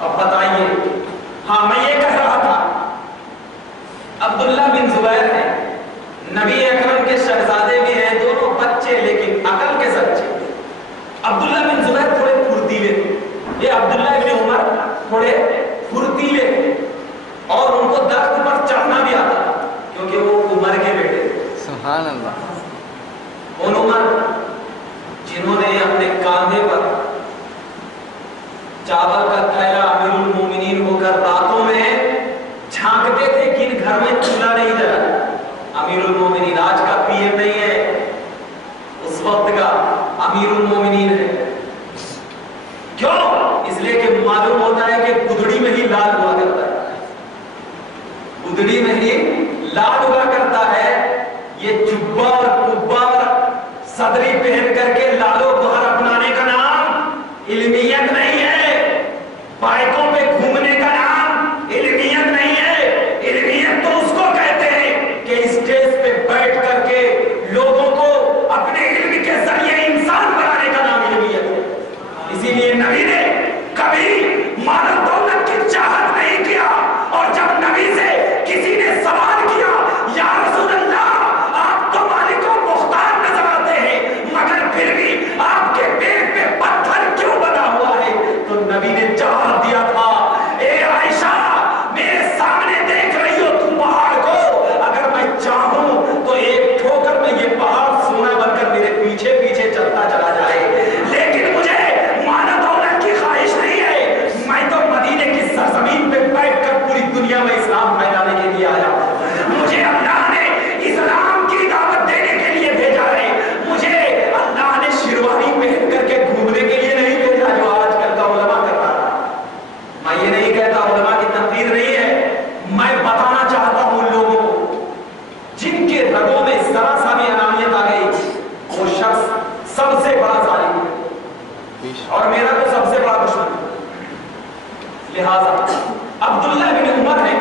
اب بتائیے، ہاں میں یہ کہہ رہا تھا، عبداللہ بن زبیر ہیں، نبی اکرم کے شہزادے بھی ہیں، دونوں بچے لیکن عقل کے سچے۔ عبداللہ بن زبیر تھوڑے پھرتیلے تھے، یہ عبداللہ بن عمر تھوڑے پھرتیلے تھے، اور ان کو درخت پر چڑھنا بھی آتا تھا کیونکہ وہ عمر کے بیٹے تھے۔ سبحان اللہ۔ ان عمر جنہوں نے اپنے کاندھے پر چاول کا تھیلا امیر المومنین ہو کر راتوں میں جھانکتے تھے کہ ان گھر میں چولہا نہیں جلا۔ امیر المومنین آج کا پی ایم نہیں ہے، اس وقت کا امیر المومنین ہے۔ کیوں؟ اس لیے کہ معلوم ہوتا ہے کہ گدڑی میں ہی لال ہوا کرتا ہے، گدڑی میں ہی لال ہوا کرتا ہے۔ یہ جبہ اور کبہ اور صدری پہن کر کے لالو گوہر اپنانے کا نام علمیت نہیں ہے، بائکوں پہ گھومنے کا نام علمیت نہیں ہے۔ علمیت تو اس کو کہتے ہیں کہ اسٹیج پہ بیٹھ کر کے لوگوں کو اپنے علم کے ذریعے انسان بنانے کا نام علمیت ہے۔ اسی لیے نبی نے کبھی مال و دولت کی چاہت نہیں کیا، اور جب نبی سے کسی نے سوال کیا یا رسول اللہ آپ تو مالک و مختار نظر آتے ہیں مگر پھر بھی آپ کے پیٹ پہ پتھر کیوں بنا ہوا ہے، تو نبی نے جواب دیا تھا، اے عائشہ میرے سامنے دیکھ رہی ہو تم پہاڑ کو، اگر میں چاہوں تو ایک ٹھوکر میں یہ پہاڑ سونا بن کر میرے پیچھے پیچھے چلتا چلا جائے، لیکن مجھے مال و دولت کی خواہش نہیں ہے، میں تو مدینے کی سرزمین پہ بیٹھ کر پوری دنیا میں اسلام پھیلانے کے لیے آیا ہوں۔ مجھے اللہ نے اسلام کی دعوت دینے کے لیے بھیجا ہے، مجھے اللہ نے شیروانی پہن کر کے گھومنے کے لیے نہیں بھیجا جو آج کل کا علماء کرتا تھا۔ میں یہ نہیں کہتا علماء کی تنقید نہیں ہے، میں بتانا چاہتا ہوں ان لوگوں کو جن کے رگوں میں ذرا سا بھی انانیت آ گئی، وہ شخص سب سے بڑا ظالم ہے اور میرا تو سب سے بڑا دشمن ہے۔ لہذا عبداللہ بن عمر ہے،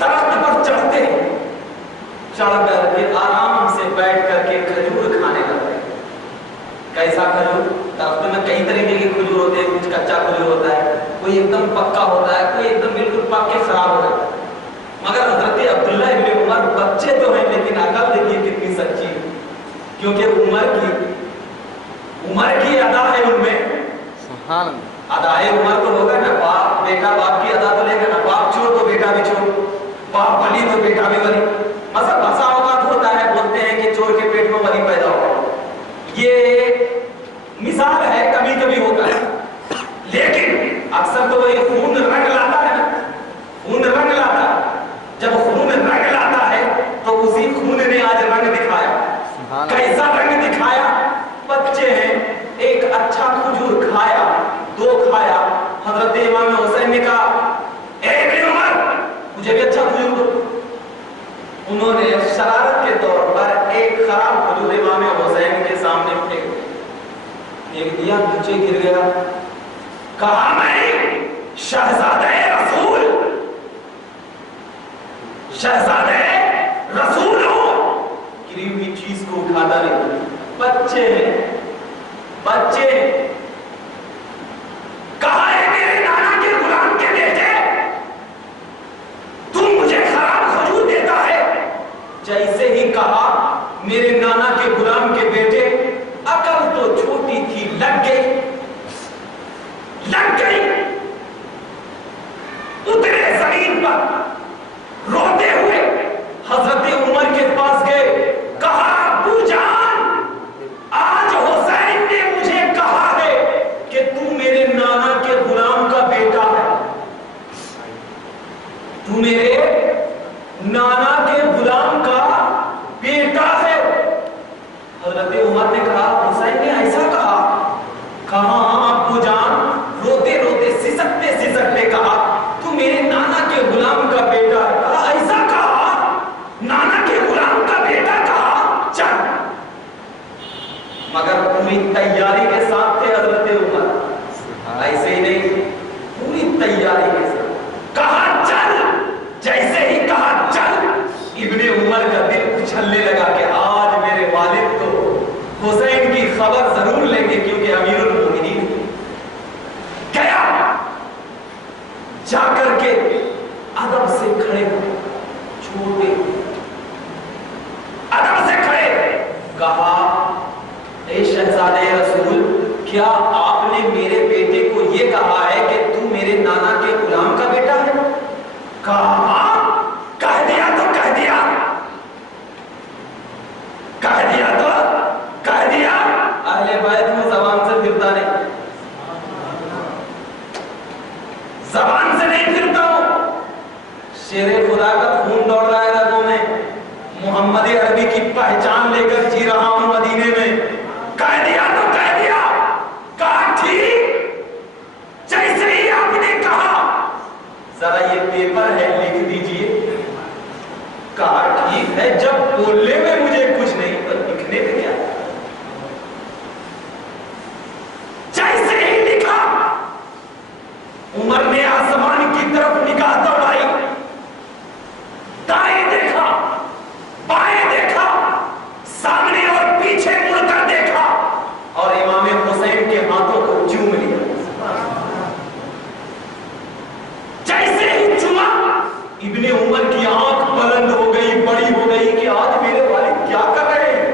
درخت پر چڑھتے ہیں، چڑھ کر کے آرام سے بیٹھ کر کے کھجور کھانے لگتے ہیں۔ کیسا کھجور؟ درخت میں کئی طریقے کے کھجور ہوتے ہیں، کچھ کچا کھجور ہوتا ہے، کوئی ایک دم پکا ہوتا ہے، کوئی ایک دم بالکل پک کے خراب ہو جاتا ہے۔ مگر حضرت عبداللہ بن عمر بچے تو ہیں لیکن عقل دیکھیے کتنی سچی ہے، کیونکہ عمر کی ادا ہے ان میں۔ سبحان اللہ۔ ادائے عمر تو ہوگا نا، باپ بیٹا باپ کی ادا تو لے گا نا، باپ چور تو بیٹا بھی چور، باپ بلی تو بیٹا بھی بلی۔ مثلا بسا اوقات ہوتا ہے، بولتے ہیں کہ چور کے پیٹ میں ولی پیدا ہو، یہ مثال ہے، کبھی کبھی ہوتا ہے، لیکن اکثر تو وہی خون رنگ لاتا ہے نا، خون رنگ لاتا ہے۔ جب خون رنگ لاتا ہے تو اسی خون نے آج رنگ دکھایا۔ کیسا رنگ دکھایا؟ بچے ہیں، ایک اچھا کھجور کھایا، دو کھایا، حضرت امام حسین نے کہا اے ابن عمر مجھے بھی اچھا کھجور دو۔ انہوں نے شرارت کے طور پر ایک خراب کھجور امام حسین کے سامنے پھینک دیا، نیچے گر گیا۔ کہا میں شہزادہ رسول ہوں، گری ہوئی چیز کو اٹھاتا نہیں۔ بچے ہیں، بچے کہا ہے میرے نانا کے غلام کے بیٹے تم مجھے خراب کھجور دیتا ہے۔ جیسے ہی کہا میرے نانا کے غلام کے بیٹے، عقل تو چھوٹی تھی، لگ گئی، اترے زمین پر روتے ہوئے حضرت عمر کے پاس گئے، کہا ابو جان آج حسین نے مجھے کہا ہے کہ تو میرے نانا کے غلام کا بیٹا ہے، تو میرے نانا کے غلام کا بیٹا ہے۔ حضرت عمر نے کہا حسین نے ایسا کہا؟ کہا ابو جان، روتے روتے سسکتے کہا تو میرے نانا کے غلام کا بیٹا ہے۔ کہا ایسا کہا؟ نانا کے غلام کا بیٹا کہا؟ چل۔ مگر پوری تیاری کے ساتھ تھے حضرت عمر، ایسے ہی نہیں، پوری تیاری کے ساتھ کہا چل۔ جیسے ہی کہا چل، ابن عمر کا دل اچھلنے لگا کہ آج میرے والد تو حسین کی خبر ضرور لیں گے کیونکہ امیر المومنین گیا۔ کر کے ادب سے کھڑے ہوئے، چھوٹے ادب سے کھڑے، کہا اے شہزادے رسول، کیا آپ نے میرے بیٹے کو یہ کہا ہے کہ تو میرے نانا کے غلام کا بیٹا ہے؟ کہا کہہ دیا تو کہہ دیا، کہہ دیا تو کہہ دیا۔ اہل بیت میں زبان سے پھرتا نہیں، زبان سے نہیں پھرتا ہوں، شیر خدا کا خون دوڑ رہا ہے رگوں میں، محمد عربی کی پہچان لے کر جی رہا ہوں مدینے میں۔ کہہ دیا تو کہہ دیا، کہا ٹھیک جیسے ہی آپ نے کہا، ذرا یہ پیپر ہے لکھ دیجئے۔ کہا ٹھیک ہے، جب بولنے میں مجھے کچھ نہیں تو لکھنے میں کیا؟ جیسے ہی لکھا، عمر نے آسمان کی طرف نگاہ دوڑائی، دائیں دیکھا، بائیں دیکھا، سامنے اور پیچھے مڑ کر دیکھا، اور امام حسین کے ہاتھوں کو چوم لیا۔ جیسے ہی چوما، ابن عمر کی آنکھ بلند ہو گئی، بڑی ہو گئی کہ آج میرے والد کیا کر رہے ہیں؟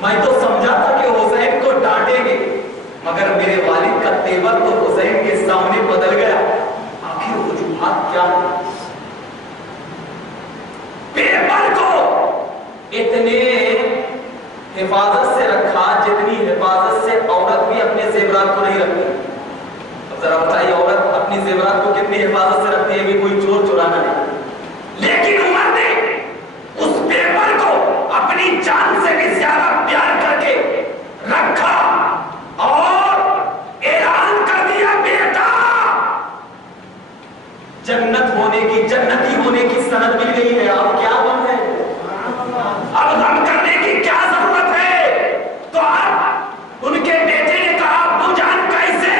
میں تو سمجھا تھا کہ حسین کو ڈانٹیں گے، مگر میرے والد کا تیور تو حسین کے سامنے بدل گیا۔ آخر وجوہات کیا ہے؟ پیپر کو اتنے حفاظت سے رکھا جتنی حفاظت سے عورت بھی اپنے زیورات کو نہیں رکھتی۔ اب ذرا بتائیے، عورت اپنی زیورات کو کتنی حفاظت سے رکھتی ہے کہ کوئی چور چرانا نہیں، لیکن عمر نے اس پیپر کو اپنی جان سے بھی زیادہ پیار کر کے رکھا اور اعلان کر دیا، بیٹا جنت ہونے کی، جنتی ہونے کی سند مل گئی ہے، اب کیا غم ہے؟ اب غم کرنے کی کیا ضرورت ہے؟ تو اب ان کے بیٹے نے کہا، ابو جان کیسے؟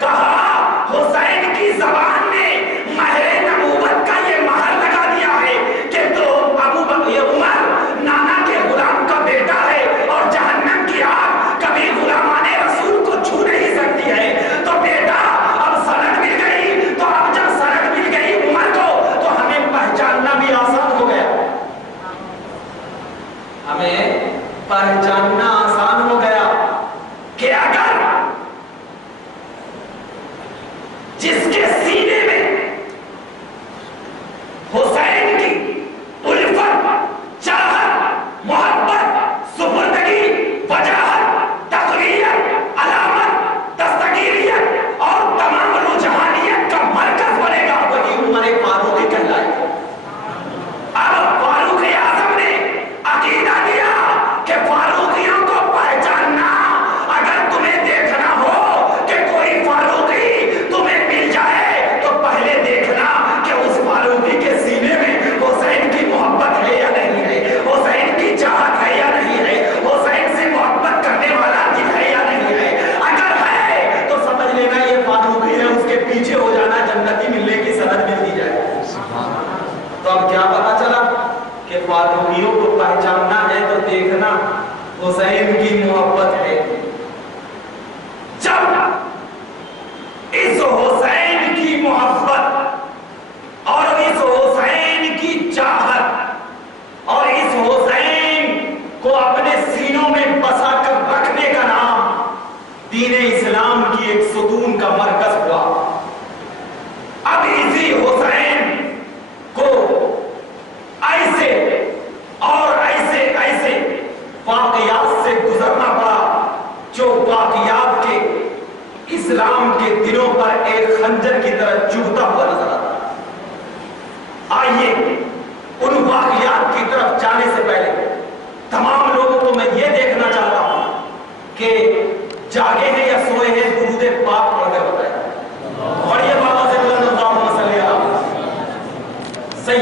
کہا حسین کی زبان نے مہر نبوت کا یہ مہر لگا دیا ہے کہ تو یہ عمر نانا کے غلام کا بیٹا ہے، اور جہنم کی آگ کبھی غلامان رسول کو چھو نہیں سکتی ہے۔ تو بیٹا اب سند مل گئی، تو اب جب سند مل گئی عمر کو، تو ہمیں پہچاننا بھی آسان ہو گیا، ہمیں پہچاننا آسان ہو گیا کہ اگر جس کے سینے میں حسین کی الفت، چاہت، محبت، سپردگی، وجاہت، تقویت، علامت، دستگیریت اور تمام رجحانیت کا مرکز بنے گا، وہی عمر فاروقی کہلائے گا۔ اب فاروق اعظم نے عقیدہ دیا کہ فاروقیوں کو پہچاننا، اگر تمہیں دیکھنا ہو کہ کوئی فاروقی تمہیں مل جائے تو پہلے دیکھنا کہ اس فاروقی کے سینے میں حسین کی محبت ہے یا نہیں ہے، حسین کی چاہت ہے یا نہیں ہے، حسین سے محبت کرنے والا دل ہے یا نہیں ہے۔ اگر ہے تو سمجھ لینا یہ فاروقی ہے، اس کے پیچھے ہو جانا، جنتی ملنے کی سند مل دی جائے۔ تو اب کیا پتا چلا کہ فاروقیوں کو پہچاننا ہے تو دیکھنا حسین کی محبت ہے۔ جب اس حسین کی محبت اور اس حسین کی چاہت اور اس حسین کو اپنے سینوں میں بسا کر رکھنے کا نام دین اسلام کی ایک ستون کا مرکز ہوا۔ اب اسی حسین کو ایسے اور ایسے ایسے واقعات سے گزرنا پڑا جو واقعات کے اسلام کے دلوں پر ایک خنجر کی طرح چبھتا ہوا نظر آتا۔ آئیے ان واقعات کی طرف جانے سے پہلے تمام لوگوں کو میں یہ دیکھنا چاہتا ہوں کہ جاگے ہیں یا سوئے ہیں درود پاک